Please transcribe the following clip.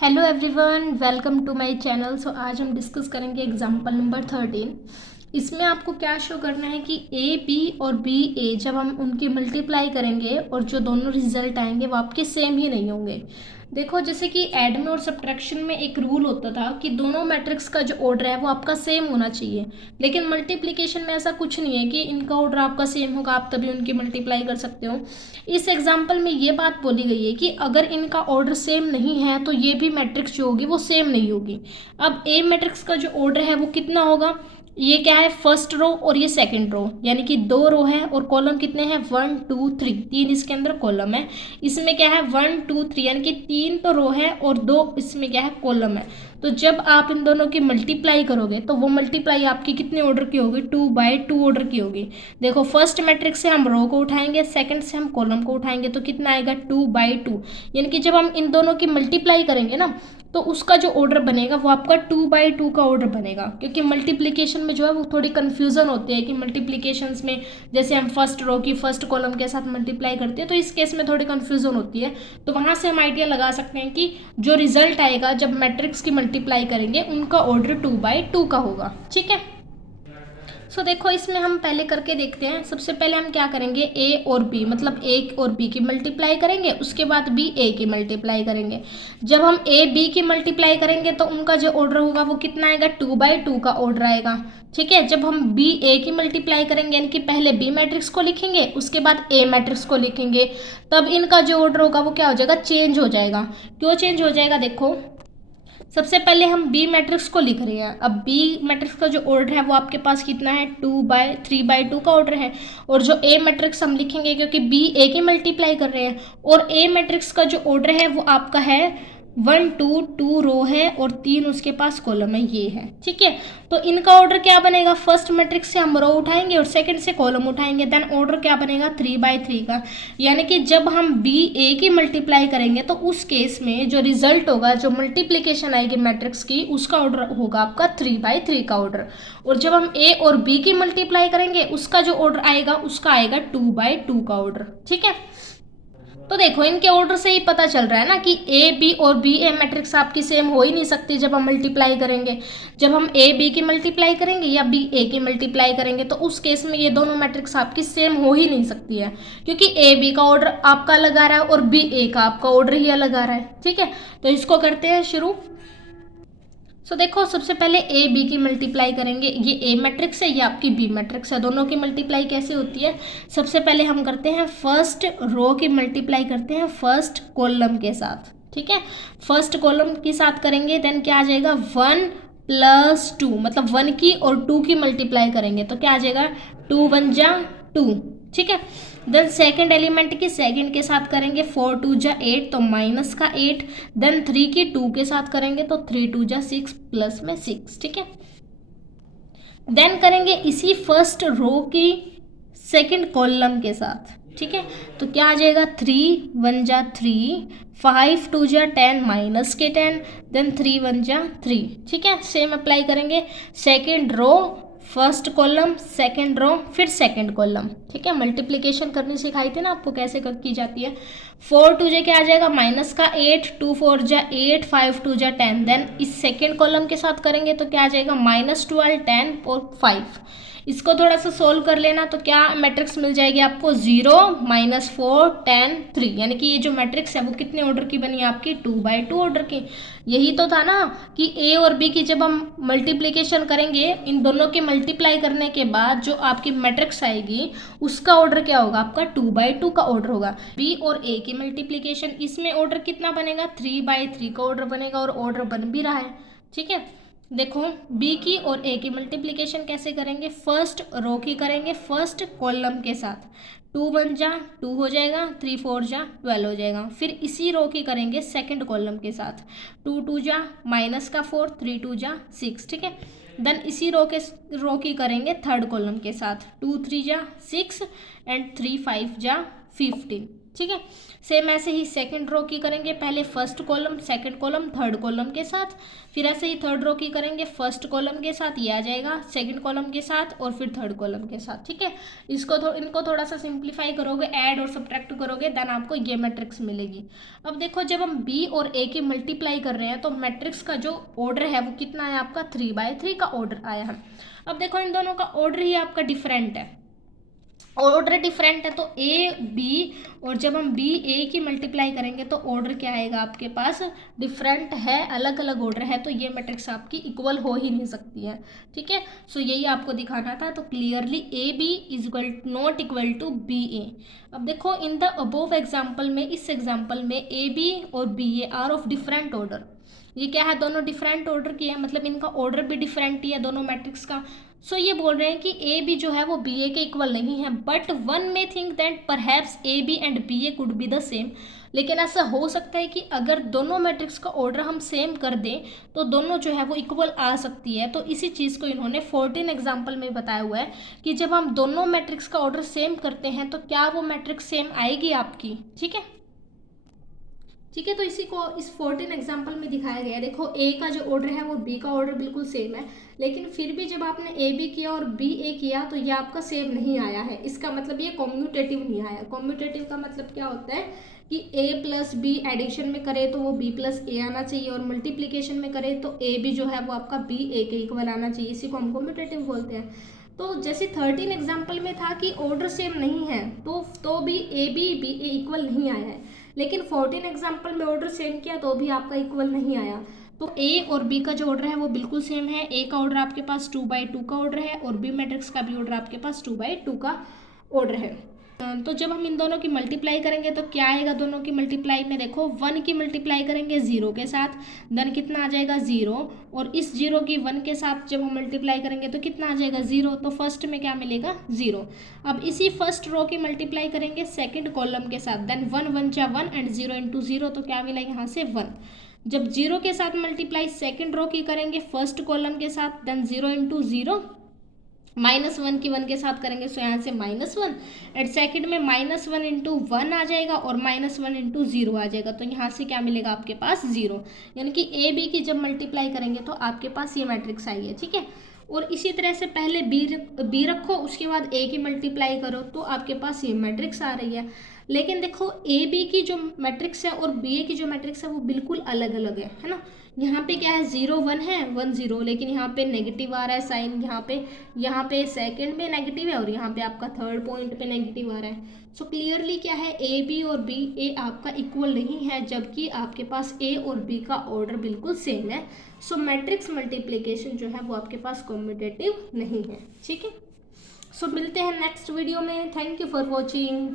Hello everyone, welcome to my channel. So आज हम discuss करेंगे एग्जांपल नंबर 13। इसमें आपको क्या शो करना है कि ए बी और बी ए जब हम उनकी मल्टीप्लाई करेंगे और जो दोनों रिजल्ट आएंगे वो आपके सेम ही नहीं होंगे। देखो, जैसे कि ऐड में और सब्ट्रैक्शन में एक रूल होता था कि दोनों मैट्रिक्स का जो ऑर्डर है वो आपका सेम होना चाहिए, लेकिन मल्टीप्लिकेशन में ऐसा कुछ नहीं है कि इनका ऑर्डर आपका सेम होगा, आप तभी उनकी मल्टीप्लाई कर सकते हो। इस एग्जाम्पल में ये बात बोली गई है कि अगर इनका ऑर्डर सेम नहीं है तो ये भी मैट्रिक्स जो होगी वो सेम नहीं होगी। अब ए मैट्रिक्स का जो ऑर्डर है वो कितना होगा, ये क्या है, फर्स्ट रो और ये सेकंड रो, यानी कि दो रो है और कॉलम कितने हैं, 1 2 3, तीन इसके अंदर कॉलम है। इसमें क्या है, 1 2 3, यानी कि तीन तो रो है और दो इसमें क्या है, कॉलम है। तो जब आप इन दोनों की मल्टीप्लाई करोगे तो वो मल्टीप्लाई आपकी कितने ऑर्डर की होगी, 2/2 ऑर्डर की होगी। देखो, फर्स्ट मैट्रिक्स से हम रो को उठाएंगे, सेकंड से हम कॉलम को उठाएंगे, तो कितना आएगा, 2/2। यानी कि जब हम इन दोनों की मल्टीप्लाई करेंगे ना तो उसका जो ऑर्डर बनेगा वो आपका 2/2 का ऑर्डर बनेगा, क्योंकि मल्टीप्लिकेशन में जो है वो थोड़ी कन्फ्यूज़न होती है कि मल्टीप्लिकेशंस में जैसे हम फर्स्ट रो की फर्स्ट कॉलम के साथ मल्टीप्लाई करते हैं तो इस केस में थोड़ी कन्फ्यूज़न होती है। तो वहाँ से हम आइडिया लगा सकते हैं कि जो रिजल्ट आएगा जब मैट्रिक्स की मल्टीप्लाई करेंगे उनका ऑर्डर 2/2 का होगा। ठीक है, सो देखो, इसमें हम पहले करके देखते हैं। सबसे पहले हम क्या करेंगे, ए और बी, मतलब ए और बी की मल्टीप्लाई करेंगे, उसके बाद बी ए की मल्टीप्लाई करेंगे। जब हम ए बी की मल्टीप्लाई करेंगे तो उनका जो ऑर्डर होगा वो कितना आएगा, 2/2 का ऑर्डर आएगा। ठीक है, जब हम बी ए की मल्टीप्लाई करेंगे, यानी कि पहले बी मैट्रिक्स को लिखेंगे उसके बाद ए मैट्रिक्स को लिखेंगे, तब इनका जो ऑर्डर होगा वो क्या हो जाएगा, चेंज हो जाएगा। क्यों चेंज हो जाएगा, देखो सबसे पहले हम बी मैट्रिक्स को लिख रहे हैं। अब बी मैट्रिक्स का जो ऑर्डर है वो आपके पास कितना है, 3/2 का ऑर्डर है। और जो ए मैट्रिक्स हम लिखेंगे क्योंकि बी ए की मल्टीप्लाई कर रहे हैं, और ए मैट्रिक्स का जो ऑर्डर है वो आपका है 1 2, 2 रो है और 3 उसके पास कॉलम है, ये है। ठीक है, तो इनका ऑर्डर क्या बनेगा, फर्स्ट मैट्रिक्स से हम रो उठाएंगे और सेकंड से कॉलम उठाएंगे, देन ऑर्डर क्या बनेगा, 3/3 का। यानी कि जब हम बी ए की मल्टीप्लाई करेंगे तो उस केस में जो रिजल्ट होगा, जो मल्टीप्लिकेशन आएगी मैट्रिक्स की, उसका ऑर्डर होगा आपका 3/3 का ऑर्डर। और जब हम ए और बी की मल्टीप्लाई करेंगे उसका जो ऑर्डर आएगा उसका आएगा 2/2 का ऑर्डर। ठीक है, तो देखो इनके ऑर्डर से ही पता चल रहा है ना कि ए बी और बी ए मैट्रिक्स आपकी सेम हो ही नहीं सकती जब हम मल्टीप्लाई करेंगे। जब हम ए बी की मल्टीप्लाई करेंगे या बी ए की मल्टीप्लाई करेंगे तो उस केस में ये दोनों मैट्रिक्स आपकी सेम हो ही नहीं सकती है, क्योंकि ए बी का ऑर्डर आपका अलग आ रहा है और बी ए का आपका ऑर्डर ही अलग आ रहा है। ठीक है, तो इसको करते हैं शुरू। सो देखो, सबसे पहले ए बी की मल्टीप्लाई करेंगे। ये ए मैट्रिक्स है, ये आपकी बी मैट्रिक्स है। दोनों की मल्टीप्लाई कैसे होती है, सबसे पहले हम करते हैं फर्स्ट रो की मल्टीप्लाई करते हैं फर्स्ट कॉलम के साथ। ठीक है, फर्स्ट कॉलम के साथ करेंगे, देन क्या आ जाएगा, 1 + 2, मतलब 1 की और 2 की मल्टीप्लाई करेंगे तो क्या आ जाएगा, 2 × 1 = 2। ठीक है, देन सेकेंड एलिमेंट की सेकेंड के साथ करेंगे, 4 × 2 = 8, तो माइनस का 8। देन 3 की 2 के साथ करेंगे तो 3 × 2 = 6, प्लस में 6। ठीक है, देन करेंगे इसी फर्स्ट रो की सेकेंड कॉलम के साथ। ठीक है, तो क्या आ जाएगा, 3 × 1 = 3, 5 × 2 = 10, माइनस के 10, देन 3 × 1 = 3। ठीक है, सेम अप्लाई करेंगे, second row first column second row फिर सेकेंड कॉलम। ठीक है, मल्टीप्लिकेशन करनी सिखाई थी ना आपको कैसे की जाती है। 4 × 2 = क्या आ जाएगा, माइनस का 8, 2 × 4 = 8, 5 × 2 = 10। देन इस सेकेंड कॉलम के साथ करेंगे तो क्या आ जाएगा, -12, 10 और 5। इसको थोड़ा सा सोल्व कर लेना तो क्या मैट्रिक्स मिल जाएगी आपको, 0 -4 10 3, यानी कि ये जो मैट्रिक्स है वो कितने ऑर्डर की बनी, आपकी 2/2 ऑर्डर की। यही तो था ना कि ए और बी की जब हम मल्टीप्लिकेशन करेंगे, इन दोनों के मल्टीप्लाई करने के बाद जो आपकी मैट्रिक्स आएगी उसका ऑर्डर क्या होगा, आपका 2/2 का ऑर्डर होगा। बी और ए की मल्टीप्लिकेशन, इसमें ऑर्डर कितना बनेगा, 3/3 का ऑर्डर बनेगा और ऑर्डर बन भी रहा है। ठीक है, देखो बी की और ए की मल्टीप्लिकेशन कैसे करेंगे, फर्स्ट रो की करेंगे फर्स्ट कॉलम के साथ, 2 × 1 = 2 हो जाएगा, 3 × 4 = 12 हो जाएगा। फिर इसी रो की करेंगे सेकंड कॉलम के साथ, 2 × 2 = -4, 3 × 2 = 6। ठीक है, देन इसी रो की करेंगे थर्ड कॉलम के साथ, 2 × 3 = 6 एंड 3 × 5 = 15। ठीक है। सेम ऐसे ही सेकंड रो की करेंगे, पहले first column, second column, third column के साथ, फिर ऐसे ही थर्ड रो की करेंगे फर्स्ट कॉलम के साथ, ये आ जाएगा सेकंड कॉलम के साथ और फिर थर्ड कॉलम के साथ। ठीक है, इनको थोड़ा सा सिंप्लीफाई करोगे, ऐड और सब्ट्रैक्ट करोगे, देन आपको ये मैट्रिक्स मिलेगी। अब देखो जब हम बी और ए की मल्टीप्लाई कर रहे हैं तो मैट्रिक्स का जो ऑर्डर है वो कितना है आपका 3/3 का ऑर्डर आया है। अब देखो इन दोनों का ऑर्डर ही आपका डिफरेंट है, ऑर्डर डिफरेंट है तो ए बी, और जब हम बी ए की मल्टीप्लाई करेंगे तो ऑर्डर क्या आएगा आपके पास, डिफरेंट है, अलग अलग ऑर्डर है, तो ये मैट्रिक्स आपकी इक्वल हो ही नहीं सकती है। ठीक है, सो यही आपको दिखाना था। तो clearly A B is equal not equal to B A. अब देखो इन द अबोव एग्जाम्पल में, इस एग्जाम्पल में ए बी और B A are of different order. ये क्या है, दोनों डिफरेंट ऑर्डर की है, मतलब इनका ऑर्डर भी डिफरेंट ही है दोनों मैट्रिक्स का। सो ये बोल रहे हैं कि ए बी जो है वो बी ए के इक्वल नहीं है, but one may think that perhaps A B and B A could be the same. लेकिन ऐसा हो सकता है कि अगर दोनों मैट्रिक्स का ऑर्डर हम सेम कर दें तो दोनों जो है वो इक्वल आ सकती है। तो इसी चीज़ को इन्होंने 14 एग्जाम्पल में बताया हुआ है कि जब हम दोनों मैट्रिक्स का ऑर्डर सेम करते हैं तो क्या वो मैट्रिक्स सेम आएगी आपकी। ठीक है, ठीक है, तो इसी को इस 14 एग्जाम्पल में दिखाया गया है। देखो ए का जो ऑर्डर है वो बी का ऑर्डर बिल्कुल सेम है, लेकिन फिर भी जब आपने ए बी किया और बी ए किया तो ये आपका सेम नहीं आया है। इसका मतलब ये कॉम्यूटेटिव नहीं आया। कॉम्यूटेटिव का मतलब क्या होता है कि ए प्लस बी एडिशन में करे तो वो बी प्लस ए आना चाहिए, और मल्टीप्लीकेशन में करे तो ए बी जो है वो आपका बी ए के इक्वल आना चाहिए। इसी को हम कॉम्यूटेटिव बोलते हैं। तो जैसे 13 एग्जाम्पल में था कि ऑर्डर सेम नहीं है तो भी A B B A equal नहीं आया है, लेकिन 14 एग्जाम्पल में ऑर्डर सेम किया तो भी आपका इक्वल नहीं आया। तो ए और बी का जो ऑर्डर है वो बिल्कुल सेम है। ए का ऑर्डर आपके पास 2/2 का ऑर्डर है और बी मैट्रिक्स का भी ऑर्डर आपके पास 2/2 का ऑर्डर है। तो जब हम इन दोनों की मल्टीप्लाई करेंगे तो क्या आएगा, दोनों की मल्टीप्लाई में देखो 1 की मल्टीप्लाई करेंगे 0 के साथ, देन कितना आ जाएगा 0, और इस 0 की 1 के साथ जब हम मल्टीप्लाई करेंगे तो कितना आ जाएगा 0, तो फर्स्ट में क्या मिलेगा 0। अब इसी फर्स्ट रो की मल्टीप्लाई करेंगे सेकंड कॉलम के साथ, देन 1 1 जा 1 एंड 0 इंटू 0, तो क्या मिला यहाँ से 1। जब 0 के साथ मल्टीप्लाई सेकंड रो की करेंगे फर्स्ट कॉलम के साथ, देन 0 इंटू 0, -1 की 1 के साथ करेंगे, सो यहाँ से -1, एंड सेकंड में -1 इंटू 1 आ जाएगा और -1 इंटू 0 आ जाएगा, तो यहाँ से क्या मिलेगा आपके पास 0। यानी कि ए बी की जब मल्टीप्लाई करेंगे तो आपके पास ये मैट्रिक्स आई है। ठीक है, और इसी तरह से पहले बी रखो, उसके बाद ए की मल्टीप्लाई करो तो आपके पास ये मैट्रिक्स आ रही है। लेकिन देखो ए बी की जो मैट्रिक्स है और बी ए की जो मैट्रिक्स है वो बिल्कुल अलग अलग है ना। यहाँ पे क्या है 0 1 है 1 0, लेकिन यहाँ पे नेगेटिव आ रहा है साइन, यहाँ पे सेकंड में नेगेटिव है और यहाँ पे आपका थर्ड पॉइंट पे नेगेटिव आ रहा है। सो क्लियरली क्या है, ए बी और बी ए आपका इक्वल नहीं है, जबकि आपके पास ए और बी का ऑर्डर बिल्कुल सेम है। सो मैट्रिक्स मल्टीप्लिकेशन जो है वो आपके पास कॉम्यूटेटिव नहीं है। ठीक है, सो मिलते हैं नेक्स्ट वीडियो में। Thank you for watching.